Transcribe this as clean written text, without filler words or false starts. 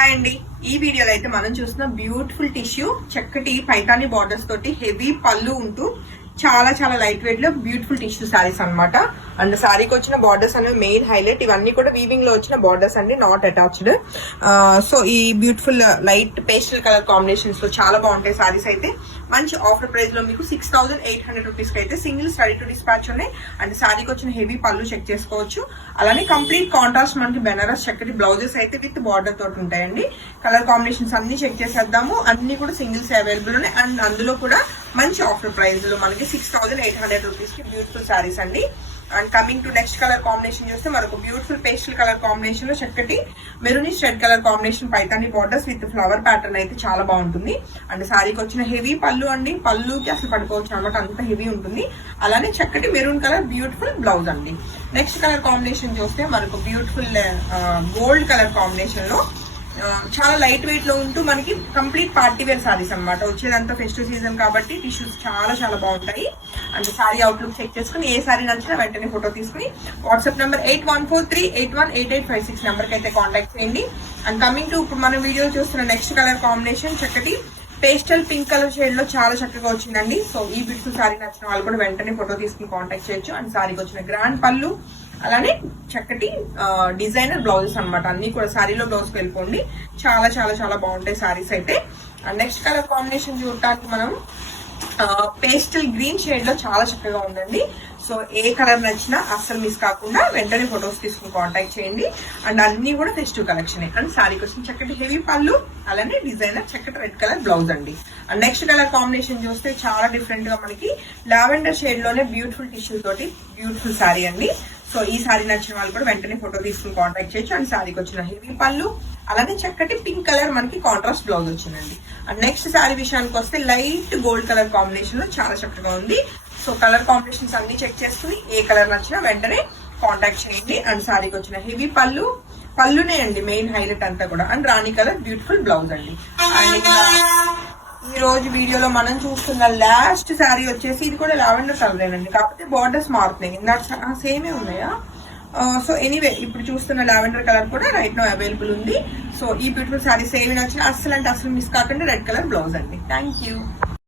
Hi అండి. ఈ వీడియోలో అయితే మనం చూసిన బ్యూటిఫుల్ టిష్యూ చక్కటి పైతాని బార్డర్స్ తోటి హెవీ పళ్ళు ఉంటూ చాలా చాలా లైట్ వెయిట్ లో బ్యూటిఫుల్ టిష్యూ సారీస్ అన్నమాట. అండ్ సారీకి వచ్చిన బార్డర్స్ అనేవి మెయిన్ హైలైట్. ఇవన్నీ కూడా వీవింగ్ లో వచ్చిన బార్డర్స్ అండి, నాట్ అటాచ్డ్. సో ఈ beautiful light pastel colour combinations లో చాలా బాగుంటాయి సారీస్. అయితే మంచి ఆఫర్ ప్రైస్ లో మీకు 6,800 రూపీస్ కి అయితే సింగిల్ స్టడీ టు డిస్పాచ్ ఉన్నాయి. అండ్ సారీకి వచ్చిన హెవీ పళ్ళు చెక్ చేసుకోవచ్చు. అలానే కంప్లీట్ కాంట్రాస్ట్ మనకి బెనారస్ చక్కటి బ్లౌజెస్ అయితే విత్ బార్డర్ తోటి ఉంటాయండి. కలర్ కాంబినేషన్స్ అన్ని చెక్ చేసేద్దాము. అన్ని కూడా సింగిల్స్ అవైలబుల్ ఉన్నాయి. అండ్ అందులో కూడా మంచి ఆఫర్ ప్రైస్ లో మనకి 6,800 రూపీస్ కి బ్యూటిఫుల్ సారీస్ అండి. And coming to next colour combination చూస్తే మనకు బ్యూటిఫుల్ పేస్టల్ కలర్ కాంబినేషన్ లో చక్కటి maroonish red colour combination Paithani borders with flower pattern అయితే చాలా బాగుంటుంది. అండ్ సారీకి వచ్చిన హెవీ పళ్ళు అండి, పళ్ళుకి అసలు పడుకోవచ్చు అనమాట, అంత హెవీ ఉంటుంది. అలానే చక్కటి మెరూన్ కలర్ బ్యూటిఫుల్ బ్లౌజ్ అండి. నెక్స్ట్ కలర్ కాంబినేషన్ చూస్తే మనకు బ్యూటిఫుల్ గోల్డ్ కలర్ కాంబినేషన్ లో చాలా లైట్ వెయిట్ లో ఉంటూ మనకి కంప్లీట్ పార్టీ వేర్ సారీస్ అనమాట. వచ్చేదంతా ఫెస్టివ్ సీజన్ కాబట్టి టిష్యూస్ చాలా చాలా బాగుంటాయి. అండ్ సారీ అవుట్లుక్ చెక్ చేసుకుని ఏ సారీ నచ్చినా వెంటనే ఫోటో తీసుకుని వాట్సాప్ నెంబర్ 8143818856 నెంబర్ కి అయితే కాంటాక్ట్ చేయండి. అండ్ కమింగ్ టు ఇప్పుడు మనం వీడియో చూస్తున్న నెక్స్ట్ కలర్ కాంబినేషన్ చక్కటి పేస్టల్ పింక్ కలర్ షేడ్ లో చాలా చక్కగా వచ్చిందండి. సో ఈ బ్యూటిఫుల్ సారీ నచ్చిన వాళ్ళు కూడా వెంటనే ఫోటో తీసుకుని కాంటాక్ట్ చేయొచ్చు. అండ్ సారీకి వచ్చిన గ్రాండ్ పళ్ళు అలానే చక్కటి డిజైనర్ బ్లౌజెస్ అనమాట. అన్ని కూడా సారీలో బ్లౌజ్ వెళ్ళిపోండి. చాలా చాలా చాలా బాగుంటాయి సారీస్ అయితే. నెక్స్ట్ కలర్ కాంబినేషన్ చూడటానికి మనం పేస్టల్ గ్రీన్ షేడ్ లో చాలా చక్కగా ఉందండి. సో ఏ కలర్ నచ్చినా అస్సలు మిస్ కాకుండా వెంటనే ఫొటోస్ తీసుకుని కాంటాక్ట్ చేయండి. అండ్ అన్ని కూడా ఫెస్టివ్ కలెక్షన్. అండ్ సారీకి వచ్చిన చక్కటి హెవీ పళ్ళు అలానే డిజైనర్ చక్కటి రెడ్ కలర్ బ్లౌజ్ అండి. అండ్ నెక్స్ట్ కలర్ కాంబినేషన్ చూస్తే చాలా డిఫరెంట్ గా మనకి లావెండర్ షేడ్ లోనే బ్యూటిఫుల్ టిష్యూ తోటి బ్యూటిఫుల్ సారీ అండి. సో ఈ సారీ నచ్చిన వాళ్ళు కూడా వెంటనే ఫోటో తీసుకుని కాంటాక్ట్ చేయొచ్చు. అండ్ సారీకి వచ్చిన హెవీ పళ్ళు అలానే చక్కటి పింక్ కలర్ మనకి కాంట్రాస్ట్ బ్లౌజ్ వచ్చిందండి. అండ్ నెక్స్ట్ సారీ విషయానికి వస్తే లైట్ గోల్డ్ కలర్ కాంబినేషన్ లో చాలా చక్కగా ఉంది. సో కలర్ కాంబినేషన్స్ అన్ని చెక్ చేసుకుని ఏ కలర్ నచ్చినా వెంటనే కాంటాక్ట్ చేయండి. అండ్ సారీకి వచ్చిన హెవీ పళ్ళునే అండి మెయిన్ హైలైట్ అంతా కూడా. And Rani colour beautiful blouse అండి. అండ్ ఈ రోజు వీడియోలో మనం చూస్తున్న లాస్ట్ శారీ వచ్చేసి ఇది కూడా లావెండర్ కలరేనండి, కాకపోతే బార్డర్స్ మారుతున్నాయి. ఇందాక సేమే ఉన్నాయా? సో ఎనీవే ఇప్పుడు చూస్తున్న లావెండర్ కలర్ కూడా రైట్ నో అవైలబుల్ ఉంది. సో ఈ బ్యూటిఫుల్ శారీస్ ఏమి నచ్చినా అస్సలు అంటే అస్సలు మిస్ కాకుండా రెడ్ కలర్ బ్లౌజ్ అండి. Thank you.